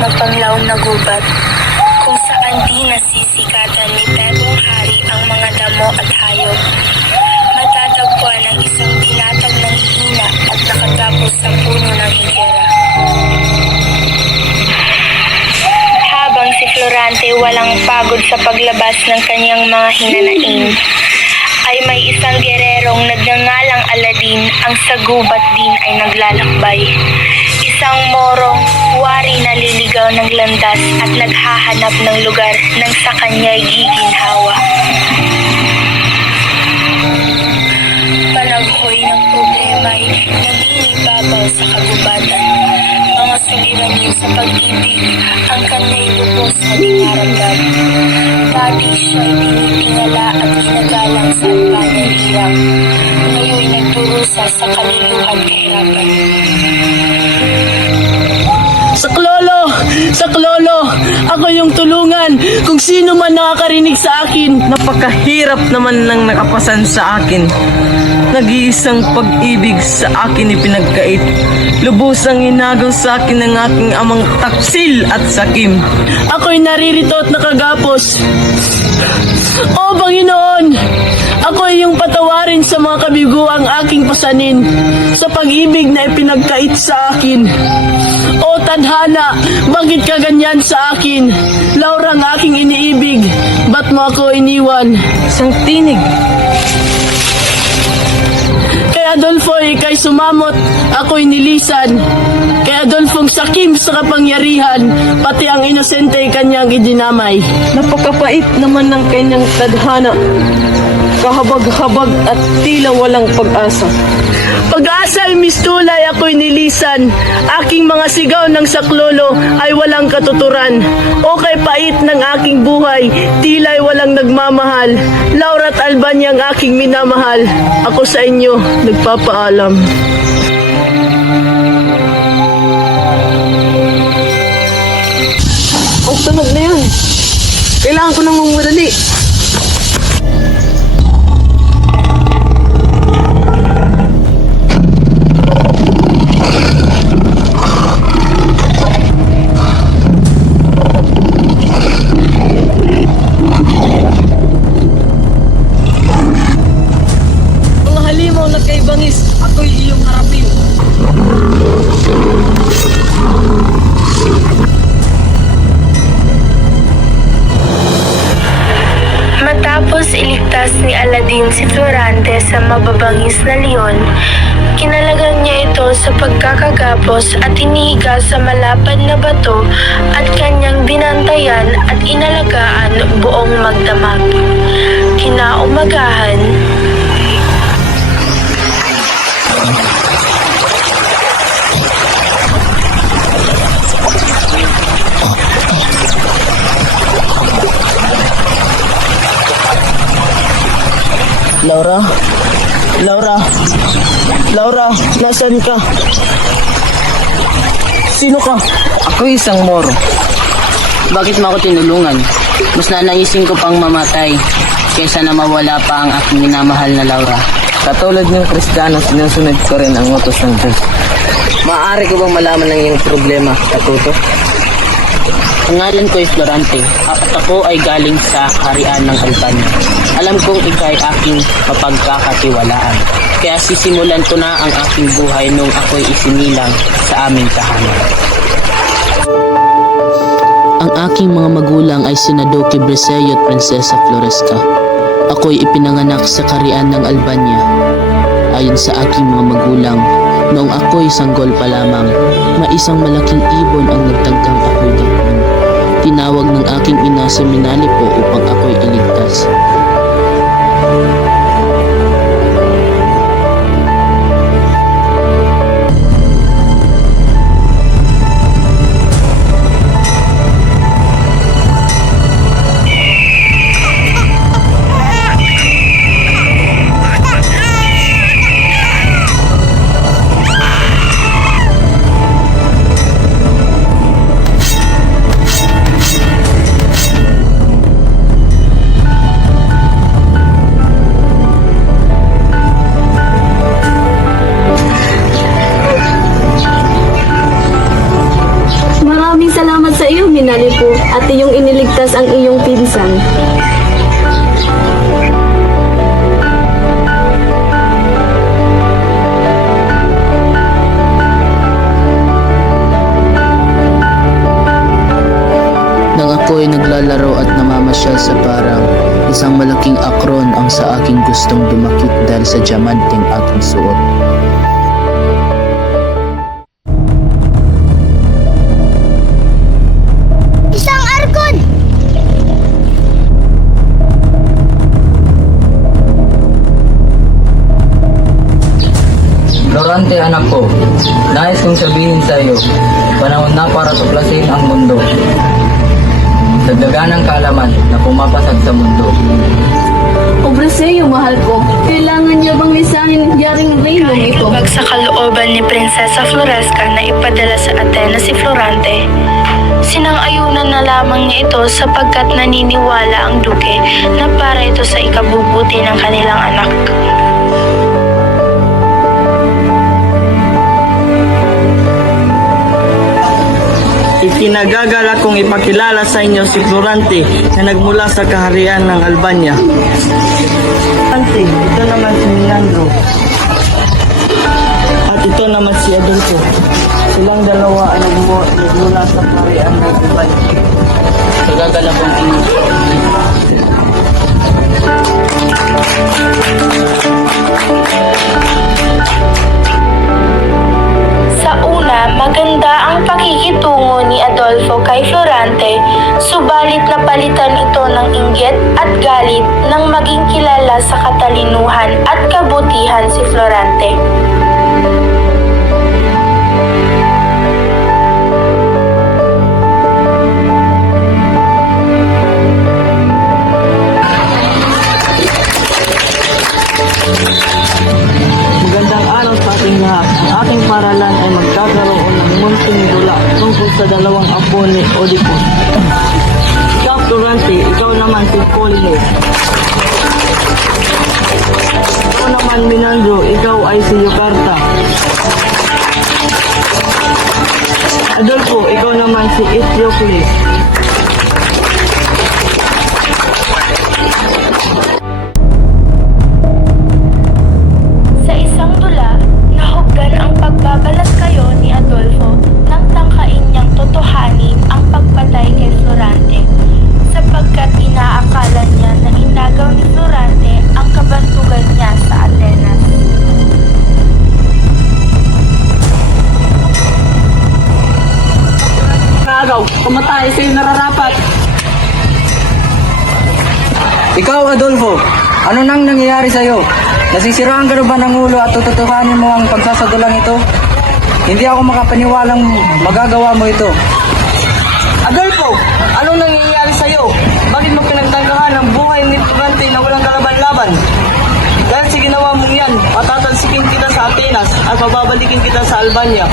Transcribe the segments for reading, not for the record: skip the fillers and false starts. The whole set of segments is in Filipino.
na panglaom na gubat, kung saan di nasisikatan ni Pebong Hari ang mga damo at hayop. Matatagpuan ang isang binatang nanghihina at nakatapos sa puno ng higera. Habang si Florante walang pagod sa paglabas ng kanyang mga hinanaing, ay may isang gererong nagngangalang Aladin ang sa gubat din ay naglalakbay. Isang morong wari na liligaw ng landas at naghahanap ng lugar nang sa kanya'y giginhawa. Panaghoy ng problema ay nangingibabaw sa kagubatan. Mga suliranin sa pag-ibig ang kanya'y lubos na dinaramdam. Dati siya'y tinitingala at ginagalang sa albanang hirap. Ngayon'y nagdurusa sa kaliluhan kahirapan. Saklolo! Saklolo! Ako yung tulungan kung sino man nakakarinig sa akin. Napakahirap naman ng nakapasan sa akin. Nag-iisang pag-ibig sa akin ipinagkait. Lubusang inagaw sa akin ng aking amang taksil at sakim. Ako'y naririto at nakagapos. O Panginoon! Ako ay iyong patawarin sa mga kabiguang aking pasanin sa pag-ibig na ipinagkait sa akin. O tadhana, bakit ka ganyan sa akin? Laura ang aking iniibig, ba't mo ako iniwan? Isang tinig. Kay Adolfo ikay sumamot, ako'y nilisan. Kay Adolfong sakim sa kapangyarihan, pati ang inosente kanyang idinamay. Napakapait naman ng kanyang tadhana. Kahabag-habag at tila walang pag-asa. Pag-asa'y mistulay ako'y nilisan. Aking mga sigaw ng saklolo ay walang katuturan. O kay pait ng aking buhay, tila'y walang nagmamahal. Laura't Albania ang aking minamahal. Ako sa inyo, nagpapaalam. Ang tunog na yun. Kailangan ko nang mamadali. Mga halimaw na kay Bangis, ako'y iyong harapin. Matapos iligtas ni Aladin si Florante sa mababangis na leon, kinalagan niya ito sa pagkakagapos at inihiga sa malapad na bato at kanyang binantayan at inalagaan buong magdamag. Kinaumagahan, Laura? Laura? Laura, nasaan ka? Sino ka? Ako isang moro. Bakit mo ako tinulungan? Mas nanaisin ko pang mamatay kaysa na mawala pa ang aking minamahal na Laura. Katulad ng Kristiyano, sinusunod ko rin ang utos ng Diyos. Maaari ko bang malaman ng iyong problema, Katuto? Pangalan ko ay Florante at ako ay galing sa Harian ng Albania. Alam kong ikay aking mapagkakatiwalaan. Kaya sisimulan ko na ang aking buhay nung ako'y isinilang sa aming tahanan. Ang aking mga magulang ay sina Doki Breseo at Prinsesa Floresca. Ako'y ipinanganak sa Harian ng Albania. Ayon sa aking mga magulang, noong ako'y sanggol pa lamang, isang malaking ibon ang nagtangkang ako'y gawin. Tinawag ng aking ina si Minalipo upang ako'y iligtas. pinalipo at iyong iniligtas ang iyong pinsan. Nang ako'y naglalaro at namamasyal sa parang, isang malaking akron ang sa aking gustong dumakit dahil sa diamanteng aking suot. Isang argon! Florante, anak ko, nais kong sabihin sa iyo, panahon na para tuklasin ang mundo. Dagdagan ng kaalaman na pumapasag sa mundo. O Briseyo, mahal ko, kailangan niya bang lisanin yaring reynong ito? Kahit sa kalooban ni Prinsesa Floresca na ipadala sa Atenas si Florante, sinang-ayunan na lamang niya ito sapagkat naniniwala ang duke na para ito sa ikabubuti ng kanilang anak. Ikinagagalak kong ipakilala sa inyo si Florante na nagmula sa kaharian ng Albania. Florante, ito naman si Minandro. At ito naman si Adolfo. Silang dalawa ay nagmula sa kaharian ng Albania. Nagagalak kong Sa una, maganda ang pakikitungo ni Adolfo kay Florante, subalit napalitan ito ng inggit at galit nang maging kilala sa katalinuhan at kabutihan si Florante. Magandang araw sa ating lahat. Ang ating paralan ay magkakaroon ng munting dula tungkol sa dalawang apo ni Oedipus. Ikaw, Florante, ikaw naman si Polymele. Ikaw naman, Minandro, ikaw ay si Yocarta. Adolfo, ikaw naman si Eteocles. Sa isang dula, nahugdan ang pagbabalas kayo ni Adolfo nang tangkain niyang totohanin ang pagpatay kay Florante, sapagkat inaakala niya na inagaw ni Florante ang kabantugan niya sa Atenas. Agaw, kamatay sa'yo nararapat. Ikaw, Adolfo, ano nang nangyayari sa iyo? Nasisiraan ka na ba ng ulo at tututuhanin mo ang pagsasadulang ito? Hindi ako makapaniwalang magagawa mo ito. Adolfo, anong nangyayari sa'yo? Bakit mo pinagtanggahan ang buhay ni Florante na walang kalaban-laban? Dahil sa ginawa mong yan, patatalsikin kita sa Atenas at pababalikin kita sa Albania.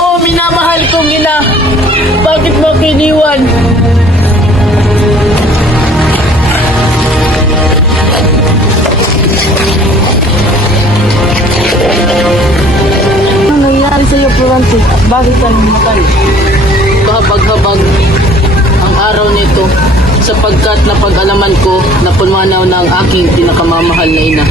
Oh, minamahal kong ina! Bakit mo ako iniwan? Ano nangyayari sa'yo, Florante? At bakit ka namatay? Kahabag-habag ang araw nito sapagkat napag-alaman ko na pumanaw na ang aking pinakamamahal na ina.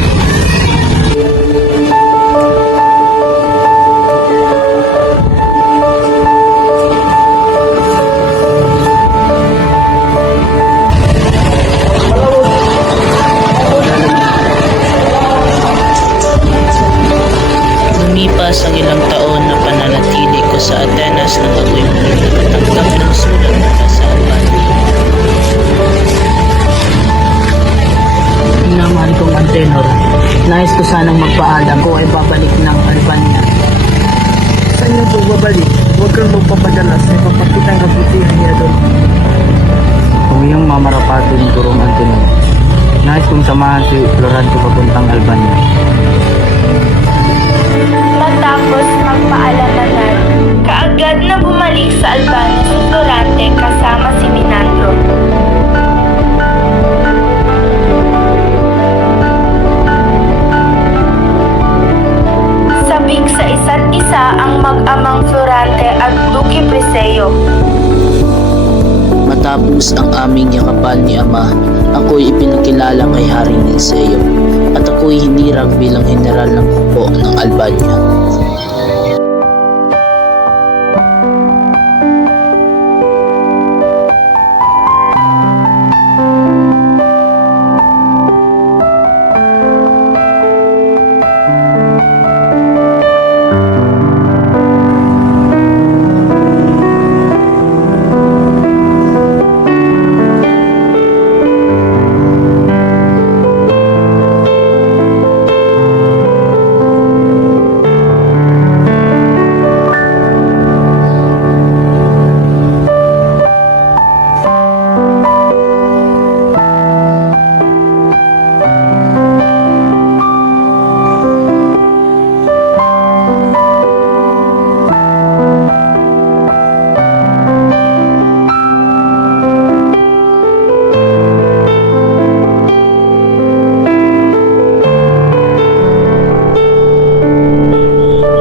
Lumipas ang ilang taon na pananatili ko sa Atenas nang ako'y muling nakatanggap ng sulat mula sa Albania. Minamahal kong Antenor, nais ko sanang magpaalam ko ay babalik ng Albania. Saan niyo po babalik? Huwag kang magpapadalas sa papakitang kabutihan niya doon. Kung iyong mamarapatin, Gurong Antenor, nais kong samahan si Florante papuntang Albania. Matapos magpaalamanan, kaagad na bumalik sa Albania si Florante kasama si Minandro. Sabik sa isa't isa ang mag-amang Florante at Duque Brescio. Matapos ang aming yakapal ni Ama, ako'y ipinakilala kay Haring Linceo at ako'y hinirang bilang general ng hukbo ng Albania.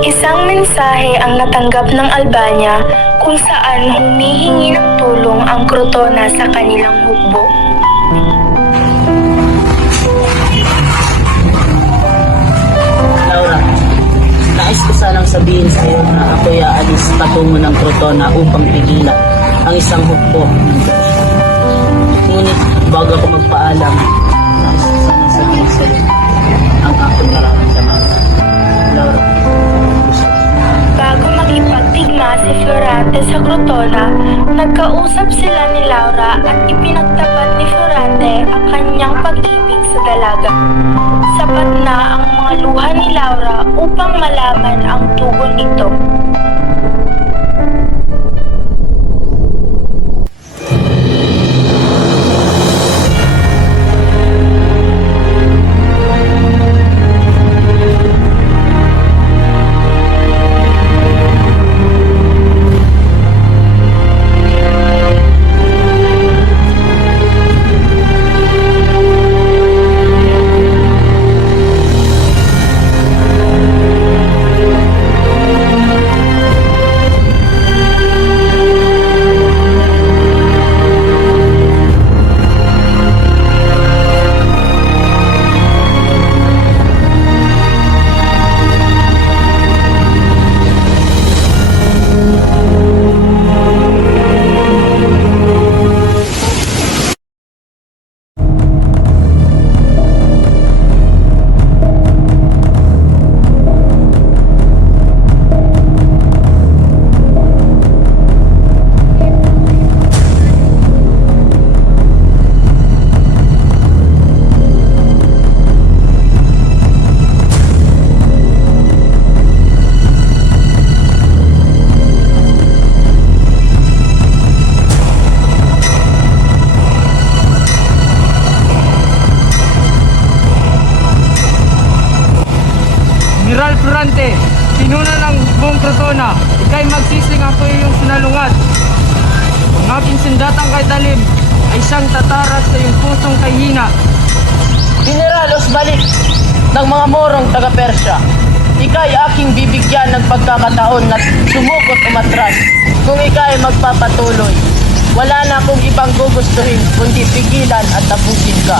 Isang mensahe ang natanggap ng Albania kung saan humihingi ng tulong ang Crotona sa kanilang hukbo. Laura, nais ko sanang sabihin sa iyo na ako'y aalis patungo ng Crotona upang pigilan ang isang hukbo ng Persia. Ngunit bago ako magpaalam, nais ko sanang sabihin sa iyo ang aking nararamdaman. Laura, Bago makipagdigma si Florante sa Crotona, nagkausap sila ni Laura at ipinagtapat ni Florante ang kanyang pag-ibig sa dalaga. Sapat na ang mga luha ni Laura upang malaman ang tugon nito. General Florante, pinuna ng buong Crotona, ikay magsising ako iyong sinalungat. Ang aking sindatang kay talim ay siyang tataras sa iyong pusong kay hina. General Osbalik ng mga Morong taga-Persya, ikay aking bibigyan ng pagkakataon na sumukot umatras. Kung ikay magpapatuloy, wala na akong ibang gugustuhin kundi pigilan at tapusin ka.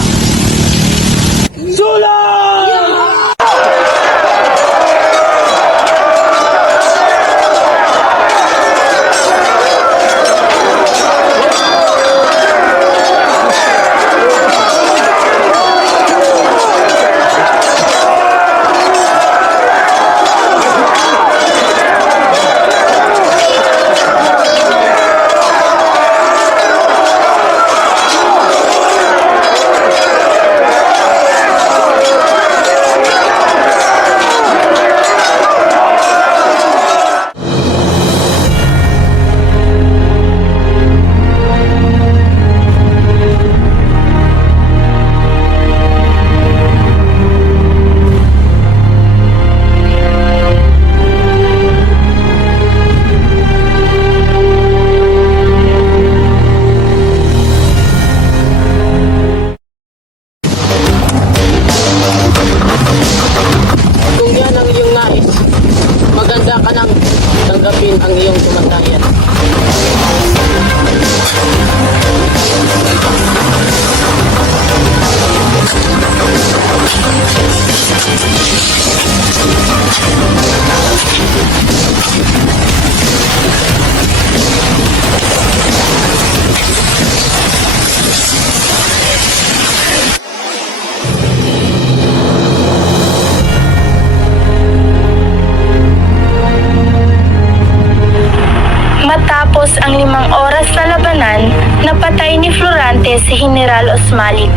ang 5 oras na labanan, napatay ni Florante si General Osmalik.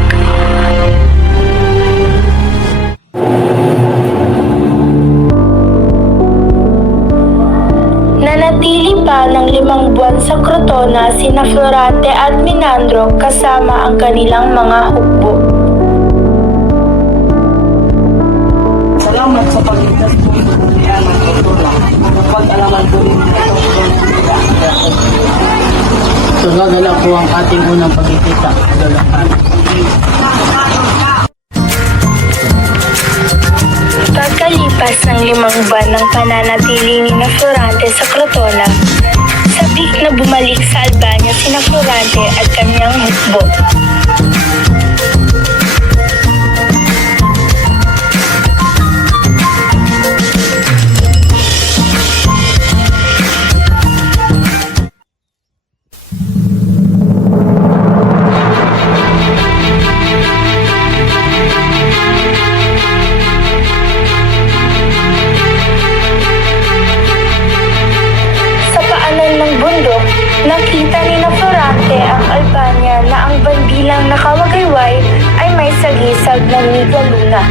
Nanatili pa ng 5 buwan sa Crotona sina Florante at Menandro kasama ang kanilang mga hukbo. Salamat sa pagligtas mo ng karian ng Crotona. Napag-alaman ko rin ito. Sagagala ko ang ating unang pagkikita. Galakan. Pagkalipas ng 5 buwan ng pananatili ni Florante sa Crotona, sabik na bumalik sa Albania sina Florante at kanyang hukbo. Sa paanan ng bundok, nakita ni Florante ang Albania na ang bandilang nakawagayway ay may sagisag ng Migaluna.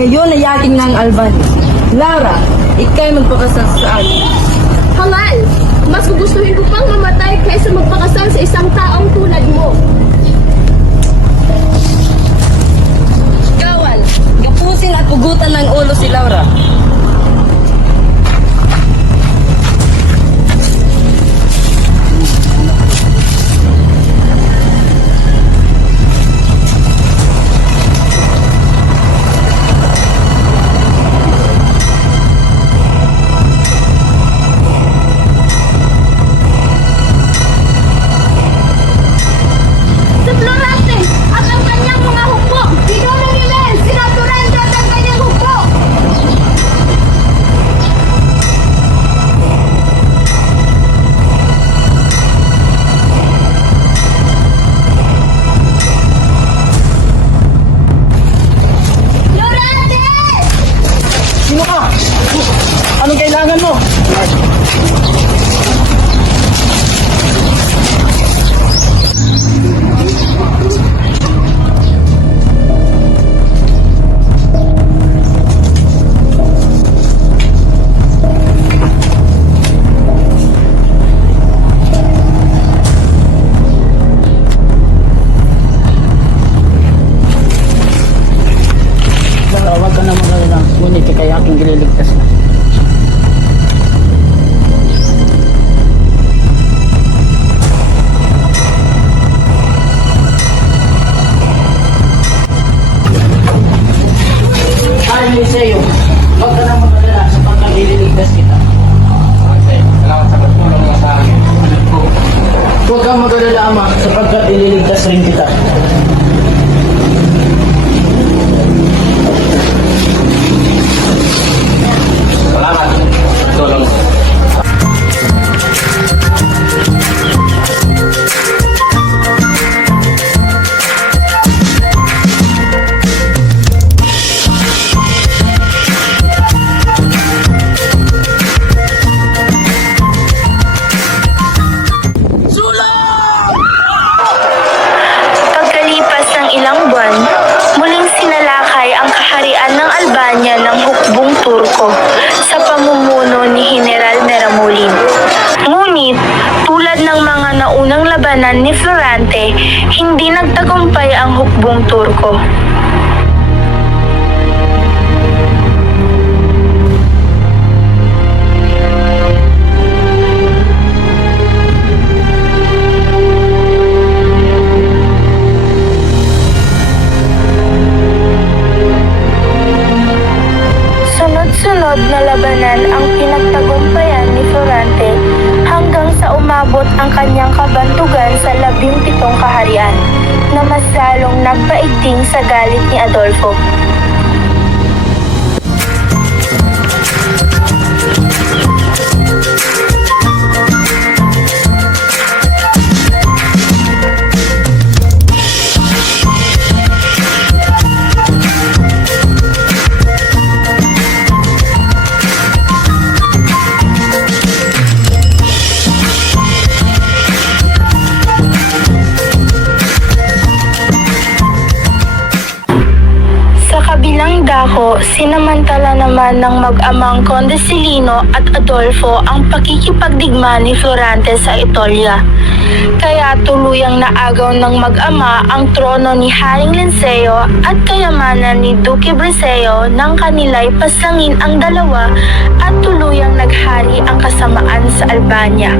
Ngayon ay aking ng Albania. Lara, ikay magpakasal sa akin. Hangal! Mas gugustuhin ko pang mamatay kaysa magpakasal sa isang taong tulad mo. Kawal, gapusin at pugutan ng ulo si Laura. Sa Florante at ang kanyang mga hukbo! Pinunong nila sina Florante at ang kanyang hukbo! Florante! Sino ka? Anong kailangan mo? Huwag ka na mag-alala. Ngunit kaya aking ililigtas na. Ay, Eliseo, huwag ka na mag-alala sapagkat ililigtas kita. Salamat sa pagtulong mo sa akin. Huwag kang mag-alala, Ama, sapagkat ililigtas rin kita. Salamat. Tulong. Pagkalipas ng ilang buwan, muling sinalakay ang kaharian ng Albania ng hukbong Turko sa pamumuno ni General Meramulin. Ngunit, tulad ng mga naunang labanan ni Florante, hindi nagtagumpay ang hukbong Turko. Sunod-sunod na labanan ang pinagtagumpayan ni Florante hanggang sa umabot ang kanyang kabantugan sa 17 kaharian na mas lalong nagpaigting sa galit ni Adolfo. Sa kabilang dako, sinamantala naman ng mag-amang Conde Silino at Adolfo ang pakikipagdigma ni Florante sa Etolia. Kaya tuluyang naagaw ng mag-ama ang trono ni Haring Linceo at kayamanan ni Duque Brescio nang kanila'y paslangin ang dalawa at tuluyang naghari ang kasamaan sa Albania.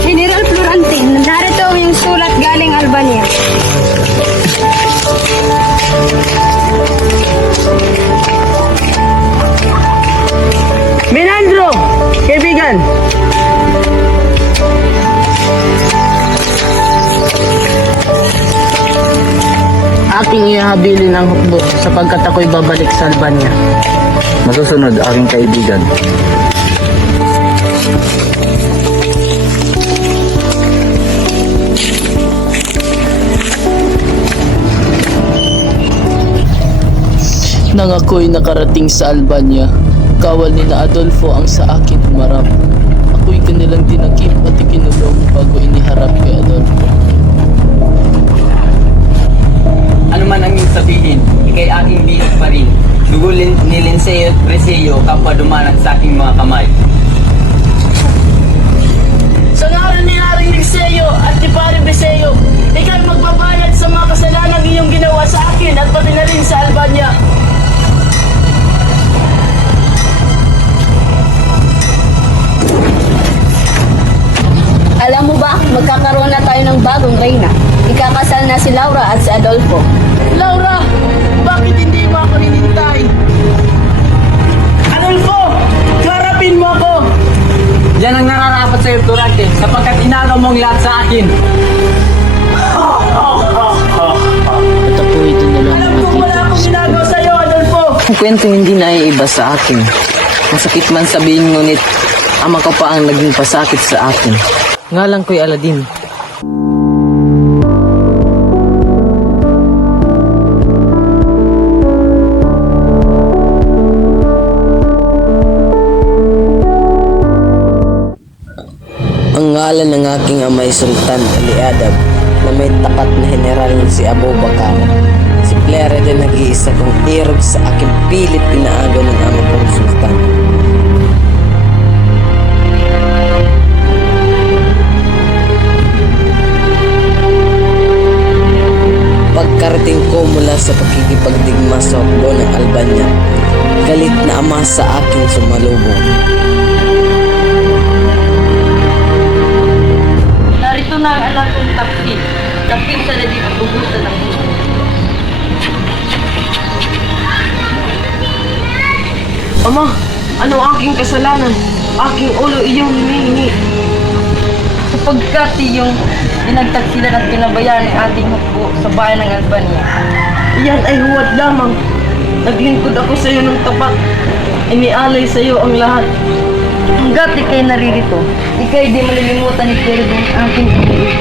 General Florante, narito ang iyong sulat galing Albania. Menandro! Kaibigan! Aking ihabilin ang hukbo sapagkat ako'y babalik sa Albania. Masusunod, aking kaibigan. Nang ako'y nakarating sa Albania, kawal ni na Adolfo ang sa akin humarap. Ako'y kanilang dinakip at ikinulong bago iniharap kay Adolfo. Ano man ang iyong sabihin, ikay aking binig pa rin. Dugulin ni Linceo at Brescio kapwa dumanak sa aking mga kamay. Sa ngalan ni Haring Linceo at ni Pare Brescio, ikay magbabayad sa mga kasalanan iyong ginawa sa akin at pati na rin sa Albania. Alam mo ba, magkakaroon na tayo ng bagong reyna. Ikakasal na si Laura at si Adolfo. Laura, bakit hindi mo ako hinintay? Adolfo, harapin mo ako! Yan ang nararapat sa iyo, Florante, sapagkat inagaw mo ang lahat sa akin. At ako'y dinala Alam ng kong wala makita akong sa ginagawa sa'yo, Adolfo! Ang kwento hindi naiiba sa akin. Masakit man sabihin, ngunit ama ko pa ang naging pasakit sa akin. Ngalan ko'y Aladin. Ang ngalan ng aking amay Sultan Aliadab na may tapat na general si Abu Bakar. Si Plere din nag-iisa kong irog sa aking pilit pinaagaw ng ama kong Sultan. Pagkarating ko mula sa pakikipagdigma sa hukbo ng Albania, galit na ama sa aking sumalubong. Narito na ang anak kong taksil. Napinsa na di pagbubusan ng mundo. Ama, ano aking kasalanan? Aking ulo iyong hinihingi. Sapagkat iyong pinagtaksilan at pinabayaan ng ating hukbo sa bayan ng Albania. Iyan ay huwad lamang. Naglingkod ako sa iyo ng tapat. Inialay sa iyo ang lahat. Hanggat ikay naririto, ikay di malilimutan ni Ferdinand ang aking pag-ibig.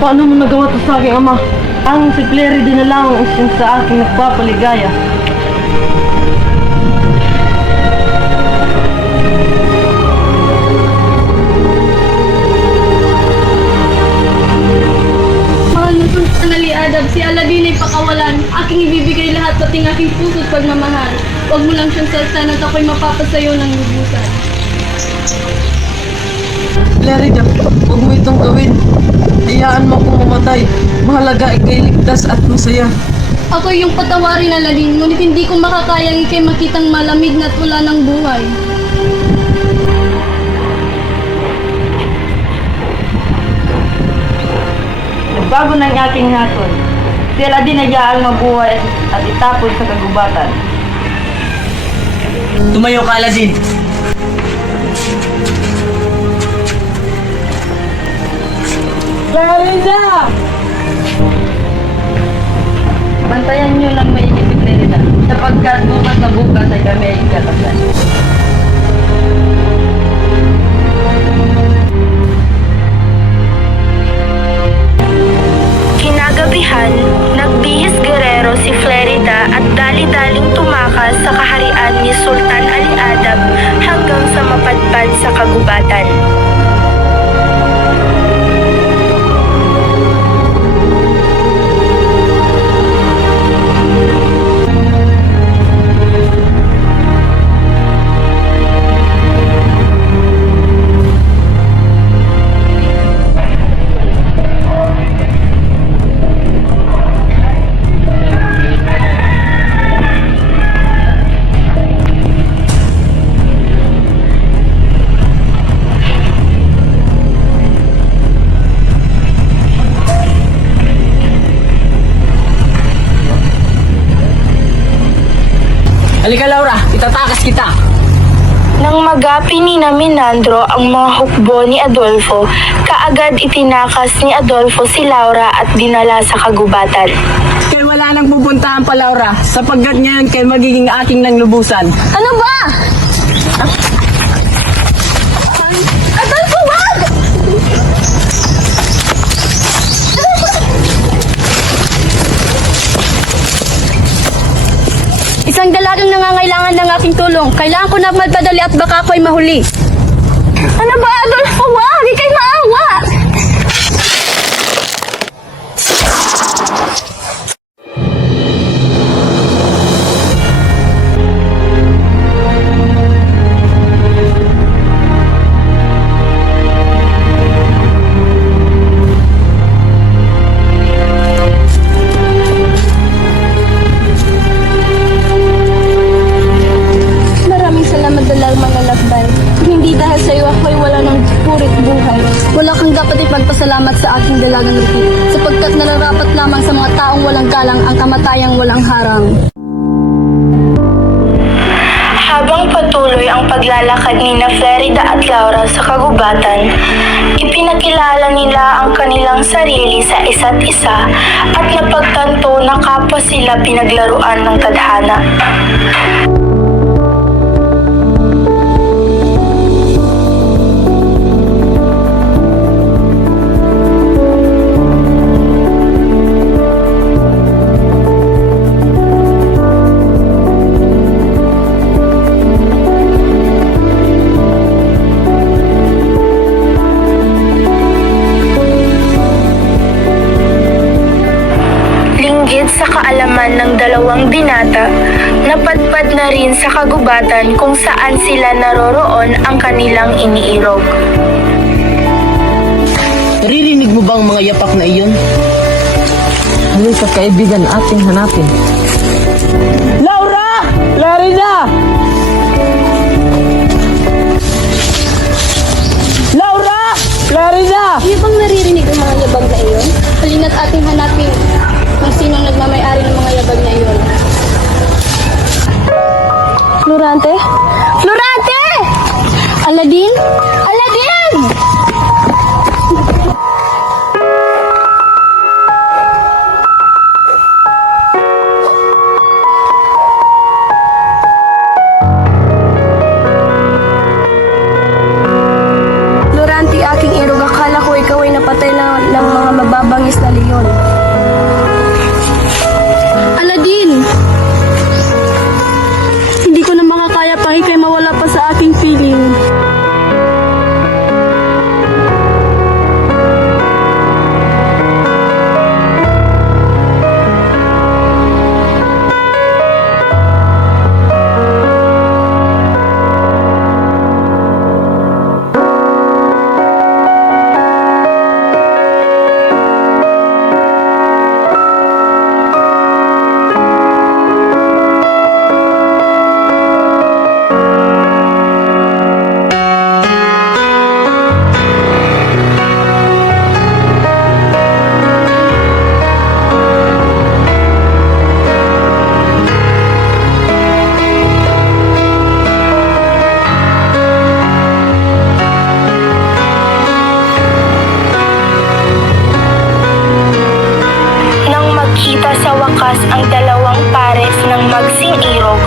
Paano mo nagawa ito sa aking ama? Ang si Clary din na lang ang isang sa aking nagpapaligaya. Mahal na Sultan Aliadab, si Aladin ay pakawalan. Aking ibibigay lahat sa dating aking puso't pagmamahal. Huwag mo lang siyang salsan at ako'y mapapasayo ng lubusan. Flerida, huwag mo itong gawin. Hayaan mo akong mamatay. Mahalaga ikay ligtas at masaya. Ako yung patawarin na Aladin, ngunit hindi ko makakayang ikay makitang malamig na't wala ng buhay. Nagbago ng aking hatol. Si Aladin ayaang mabuhay at itapon sa kagubatan. Tumayo ka, Aladin. Clarida! Bantayan niyo lang maigit si Flerida, sapagkat bukas na bukas ay kami ay ikatasan. Kinagabihan, nagbihis gerero si Flerida at dali-daling tumakas sa kaharian ni Sultan Ali Adab hanggang sa mapadpad sa kagubatan. Halika, Laura. Itatakas kita. Nang magapi ni na Minandro ang mga hukbo ni Adolfo, kaagad itinakas ni Adolfo si Laura at dinala sa kagubatan. Kaya wala nang pupuntahan pa, Laura, sapagkat ngayon kay magiging ating nang lubusan. Ano ba? Adolfo, wag! Isang dalagang nangangailangan ng aking tulong. Kailangan ko na magpadali at baka ako'y mahuli. Ano ba, Adolfo? Wag! Ika'y maawa! Maraming salamat dalal mga lakbay. Kung hindi dahil sa iyo ako'y wala ng purit buhay. Wala kang dapat ipagpasalamat sa aking dalagang rupit, sapagkat nararapat lamang sa mga taong walang galang ang kamatayang walang harang. Habang patuloy ang paglalakad ni na Flerida at Laura sa kagubatan, ipinakilala nila ang kanilang sarili sa isa't isa at napagtanto na kapwa sila pinaglaruan ng tadhana. Linggid sa kaalaman ng dalawang binata, napadpad na rin sa kagubatan kung saan sila naroroon ang kanilang iniirog. Naririnig mo bang mga yapak na iyon? Halika, kaibigan, ating hanapin. Laura! Clarida! Laura! Clarida! Iyo bang naririnig ang mga yabag na iyon? Halina't ating hanapin kung sino nagmamay-ari ng mga yabag na iyon. Florante? Florante! Aladin? Aladin! Florante, aking irog, akala ko ikaw ay napatay ng mga mababangis na leon. ng Magsing Irog,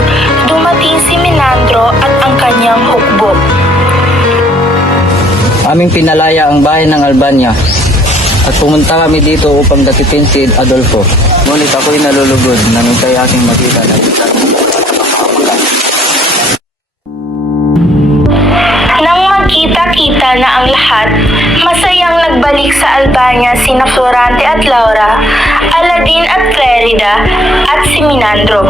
dumating si Menandro at ang kanyang hukbo. Aming pinalaya ang bahay ng Albania at pumunta kami dito upang dakitin si Adolfo. Ngunit ako'y nalulugod na nung aking makita na Nang magkita-kita na ang lahat, masayang nagbalik sa Albania sina Florante at Laura, Aladin at Clerida, at si Menandro.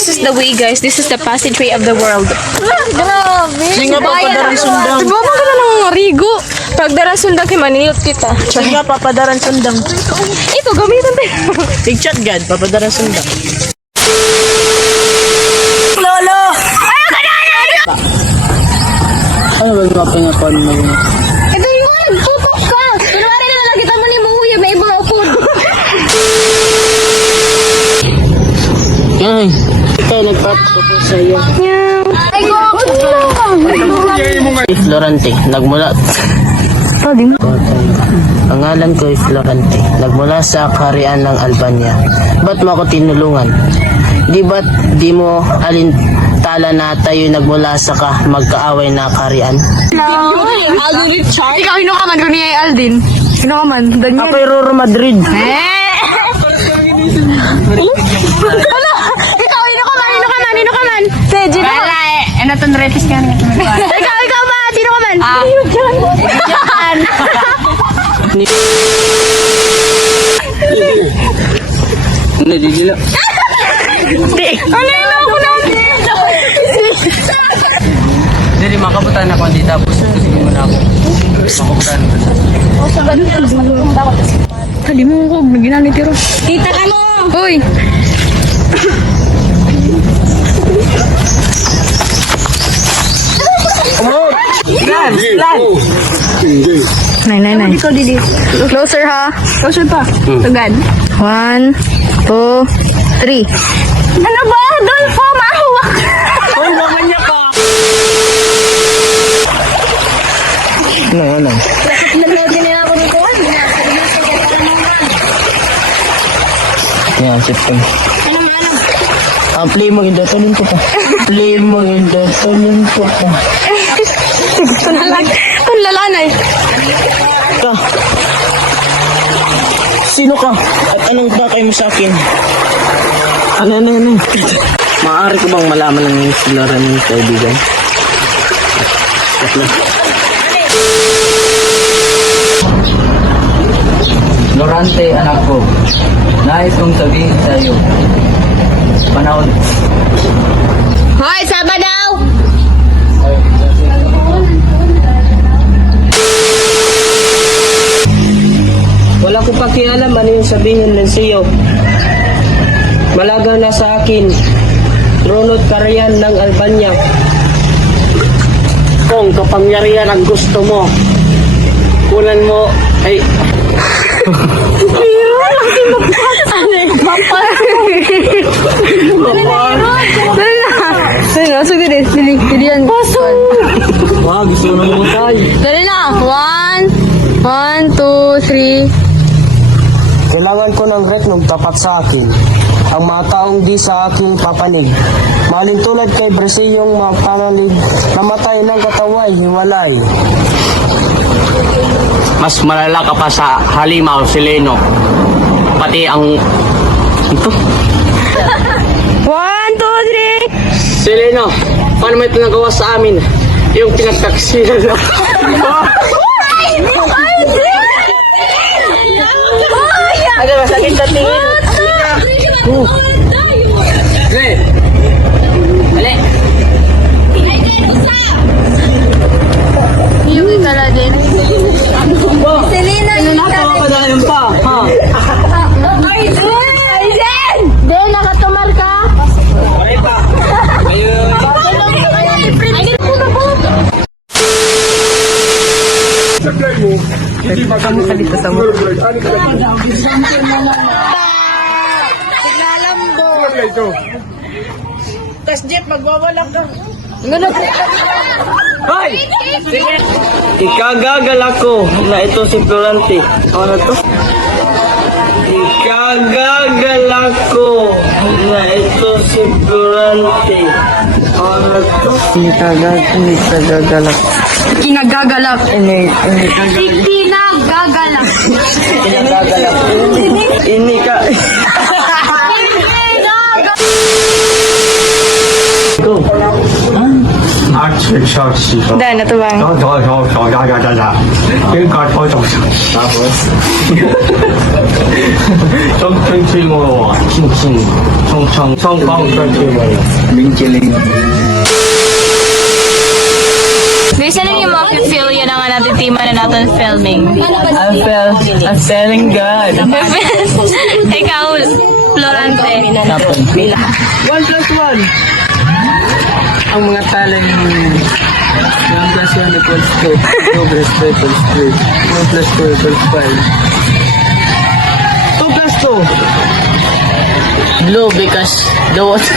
This is the way, guys. This is the passageway of the world. Sige nga, papadaran sundang. Diba ka na ng rigo? Pagdaran sundang kay maninot kita. Sige nga, papadaran sundang. Ito, gamitan tayo. Tig-chat gad, papadaran sundang. Ano ba yung pinapon mo? Ito yung nagtutok ka! Kunwari na nakita mo ni Muya, may ibang upod. Ay, ikaw nagpapako sa iyo. Ay, Florante, nagmula. Pangalan ko ay Florante, nagmula sa kaharian ng Albania. Ba't mo ako tinulungan? Di ba't di mo alintala na tayo nagmula sa magkaaway na kaharian? Ikaw, hino ka man kung niya Aldin. Hino ka man. Daniel. Ako'y Roro Madrid. Ikaw, hino ka man. Hino ka man. Teji na. Wala eh. Ano itong repis ka na? Ikaw ba? Sino ka man? Nagigila. Hindi, makabutan ako hindi tapos. Sige mo na ako. Makabutan. Kali mo ko. Naginamit tiro. Kita ka mo. Uy. Nay. Closer ha. Closer pa. Tugad. 1, 2, 3. Ano ba? Dolfo, mahawak. Uy, naman niya pa. Ano? Yan, sipin. Play mo yung datonin ko pa. Play mo yung datonin ko pa. Lalanay. Ka. Sino ka? At anong bakay mo sa akin? Ano? Maaari ko bang malaman ng silaran ng kaibigan? Lorante, anak ko. Nais kong sabihin sa iyo. Panahon. Hoy, saba daw. Wala ko pakialam ano yung sabihin ng siyo. Malaga na sa akin. Runod Karian ng Albania. Kung kapangyarihan ang gusto mo, kunan mo ay... Wag, gusto mo mo tayo. Dali na. 1, 2, 3. Kailangan ko ng retnong tapat sa akin. Ang mga taong di sa aking papanig. Malin tulad kay Bresiyong mapanalig, namatay ng kataway, hiwalay. Mas malala ka pa sa halimaw sileno. Pati ang... Ito? 1, 2, 3. Sileno, paano mo ito nagawa sa amin? Yung pinagtaksilan na. Ano, masakit sa tingin. Dali. Yung ikala din. Selena, Nakakapadayan pa, ha? Aiden! Den, nakatumar ka? Okay pa. Ayun. Kamu sa dito sa mo. Tas Jeff, magwawalang ka. Hoy! Ikagagal ako na ito si Florante. Ano to? Ikagagal ako na ito si Florante. Ano to? Nagagagalak. Kinagagalak. Ini Pinagagalak. Ikagagal ako. Ini ka... Go. Arch Dan, ito bang? Tapos, Minchiling. Bisa lang yung mag-feel yun ang natitima na natin filming. I'm feeling good. Ikaw, Florante. 1+1. Ang mga talent 1+1 equals 2. 2+2 equals 3. 1+2 equals 5. 2+2. Blue because the water.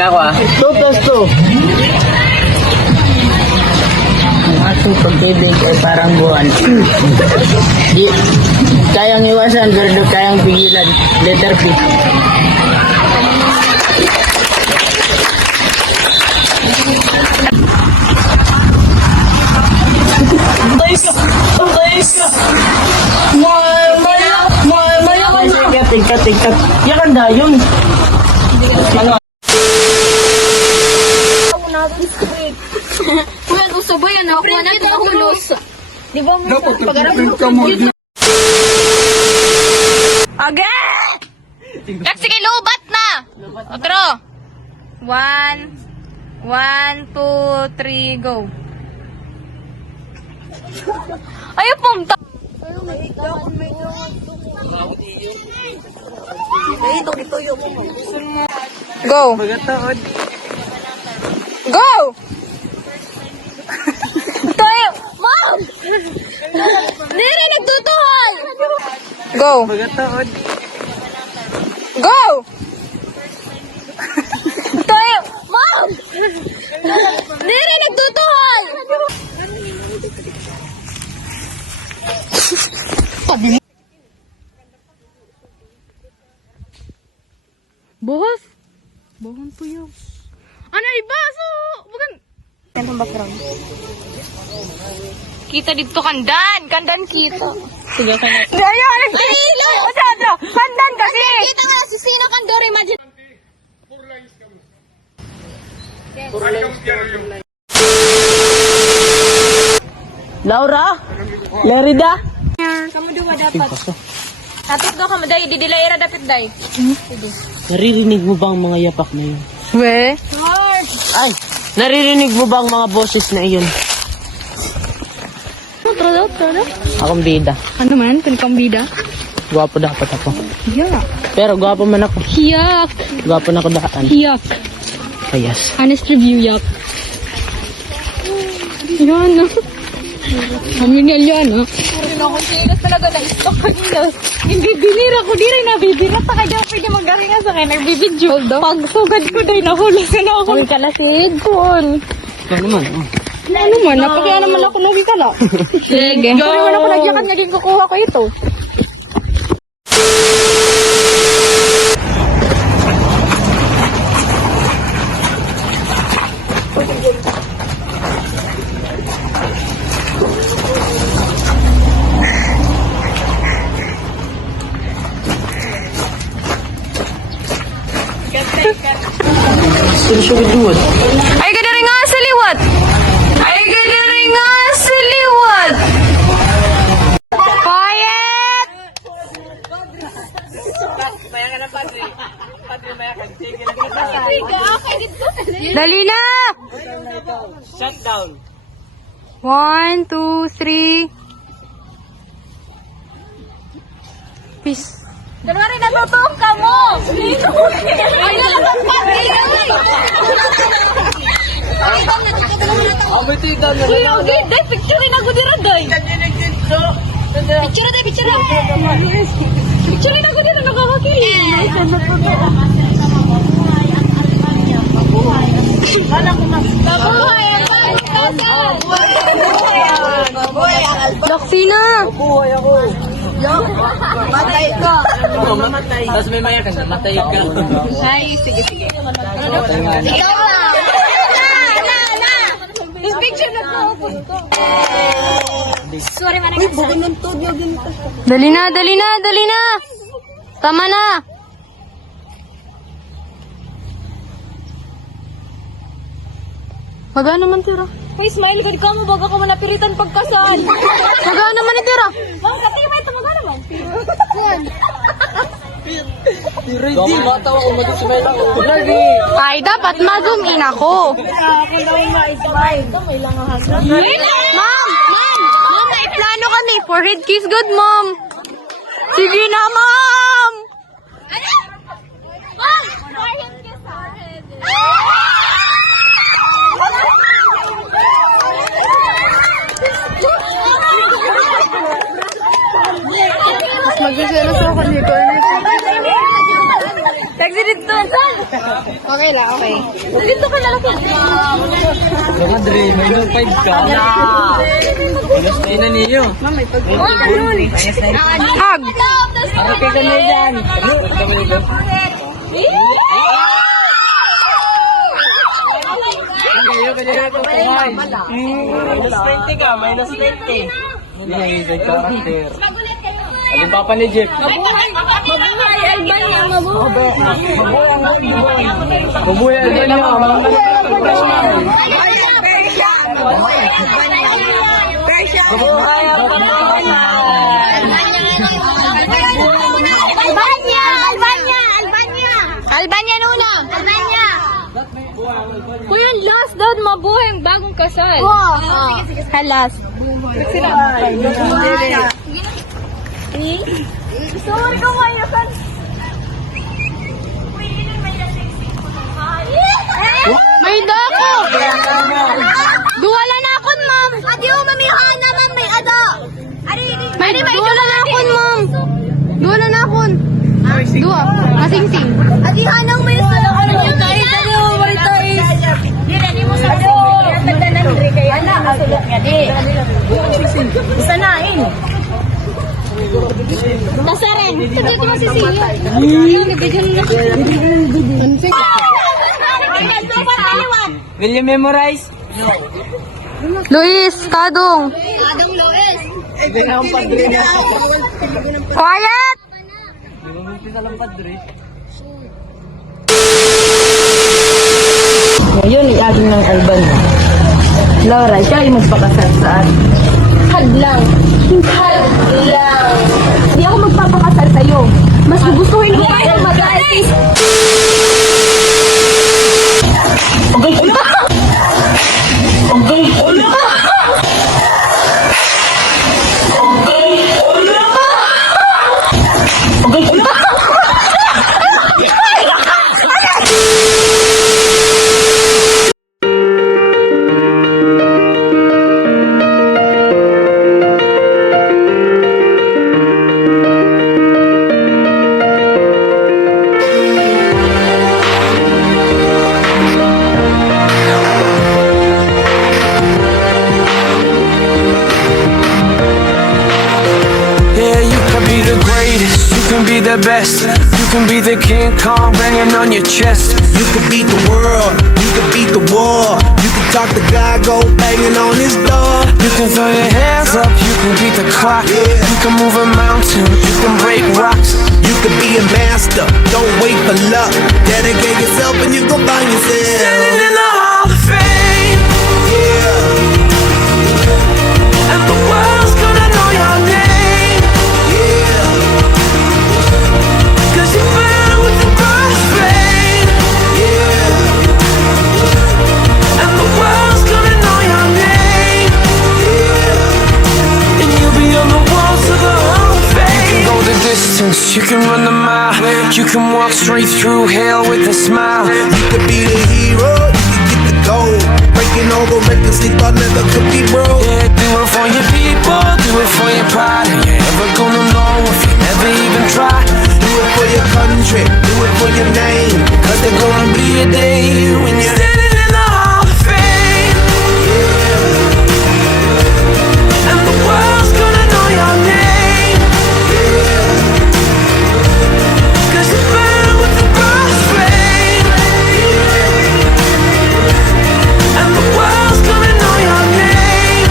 Ako 2+2. Ang ating pag-ibig ay parang buwan. Di kayang iwasan pero di kayang pigilan. Letter P. Tingkat. Yakan dayon. Kuya, usabay yan ako. Kuya, natin ako los. Di ba mo? Again! Sige, lubat na! Otro. 1, 2, 3, go. Ayaw pong Go! Go! Tayo! Mom! Nere, nagtutuhol! Go! Go! Tayo! Mom! Nere, nagtutuhol! Bohos? Bohon po yun. Ano ibaso? Bukan. Ang background. Kita dito kandan. Kandan kita. Sige, kandan. Daya, nagtilo! Kandan kasi! Kita mo na si Sino Kandor. Imagine. Laura? Lerida? Kamu dua dapat. Tatip do kamu day. Didilaira dapat day. Naririnig mo ba ang mga yapak na yun? We? Ay! Naririnig mo ba ang mga boses na iyon? Trodo. Akong bida. Ano man? Kung bida? Gwapo dapat ako. Yak. Pero gwapo man ako. Yak. Gwapo na ako daan. Yak. Ayas. Honest review, yak. Yan, no? Kami nga yan, no? Rin ako sinas talaga na istok kanina. Hindi binira ko, di rin nabibira. Saka di ako pwede magaringa sa akin. Nagbibidyo. Pag sugad ko dahil nahulog na ako. Uy, kalasid ko. Ano naman? Ano man, napakaya naman ako nung ikala. Sige. Pero naman ako nagyakan, naging kukuha ko ito. Ay, gadaring nga sa liwat! Ay, gadaring nga sa liwat! Quiet! Dali na! Shut down. 1, 2, 3. Peace. Dalawa rin natutuong ka mo! Ay, Uy, okay, day, picture rin ako dira, day. Picture day, picture. Picture rin ako dira, nakakakili. Kabuhay ang pagkasan! Laksina! Buhay ako. Matay ka! Tapos may maya ka, matay ka. Ay, sige. Ikaw lang! Na! This picture na po. Sorry, manang. Dali na! Tama na! Magana man tira. Uy, smile gud ka mo baga ka man napilitan pagkasal. Magana man ni tira. Ma'am, katima ito magana man. Ready, bata ako mag-smile ako. Lagi. Ay, dapat ma-zoom in ako. Ma'am, may plano kami. Forehead kiss good, ma'am. Sige na, ma'am. Ma'am, forehead kiss, forehead. Mas magsiselos ako dito. Taxi dito. Okay lang, okay. Dito ka na lang. Madre, may no 5 ka. Alas na niyo. Hug. Okay ka na yan. Kayo kanina ko kamay. Minus 20 ka, minus 20. Hindi, sa character. Alin pa pa ni Jeff? Mabuhay, Albania, mabuhay. Mabuhay Albania. Albania nuna. Albania. Kuya, last doon, mabuhay ang bagong kasal. Wow. Halas. Sorry ko kayo kan. May dako. Duwala na akon, ma'am. Adi mo mamihan naman may ada. May duwala na akon, ma'am. Duwala na akon. Dua. Masing-sing. Adi hanang may sala ano yung guys. Adi mo marito is. Di mo sa tagdanan diri kay ana asulat nga di. Sanain. Nasaren. Sige ko masisiya. Yung nabigyan na. Will you memorize? Luis, Kadong. Adong Loes. Hindi na ang padre na. Quiet! Hindi na lang padre. Ngayon, i-aking ng Albania. Laura, ikaw ay magpakasal sa akin. Hadlang. Hadlang. Hindi ako magpapakasal sa'yo. Mas gugustuhin ko kayo mag-aalis. The best. You can be the King Kong banging on your chest. You can beat the world, you can beat the war. You can talk to God, go banging on his door. You can throw your hands up, you can beat the clock. You can move a mountain, you can break rocks. You can be a master, don't wait for luck. Dedicate yourself and you go find yourself. Standing in the Hall of Fame. Yeah. And the world's gonna know your name. Yeah. Cause you burn with the crossfade. Yeah. And the world's gonna know your name. Yeah. And you'll be on the walls of the Hall of Fame. You can go the distance, you can run the mile. You can walk straight through hell with a smile. You could be the hero, you can get the gold. Breaking all the records they thought never could be broke. Yeah, do it for your people, do it for your pride. Are you ever gonna know if you never even try? Do it for your country, do it for your name. Cause there's gonna be a day when you're standing in the Hall of Fame. And the world's gonna know your name. Cause you burn with the crossfade. And the world's gonna know your name.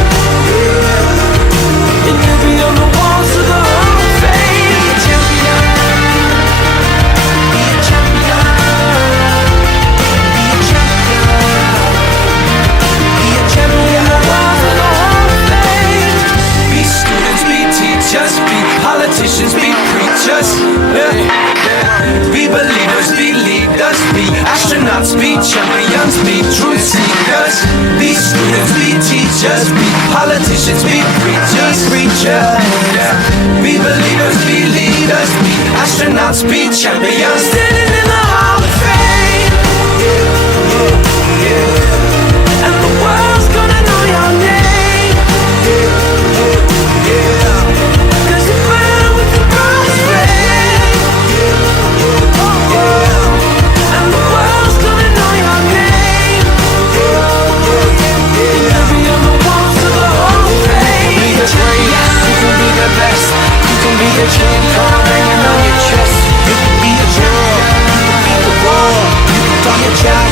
And you'll be on the walls of the Hall of Fame. Be a champion. Be a champion. astronauts, be champions, be truth seekers, be students, be teachers, be politicians, be preachers, be believers, be leaders, be astronauts, be champions, standing in the Hall of Fame. And the world's gonna know your name. 'Cause you burn with the brightest flame. And the world's gonna know your name. Every other walls to the Hall of Fame. You can be the greatest, you can be the best, you can be the king, come hanging on your chest. You can be a hero, you can beat the war, you can turn your child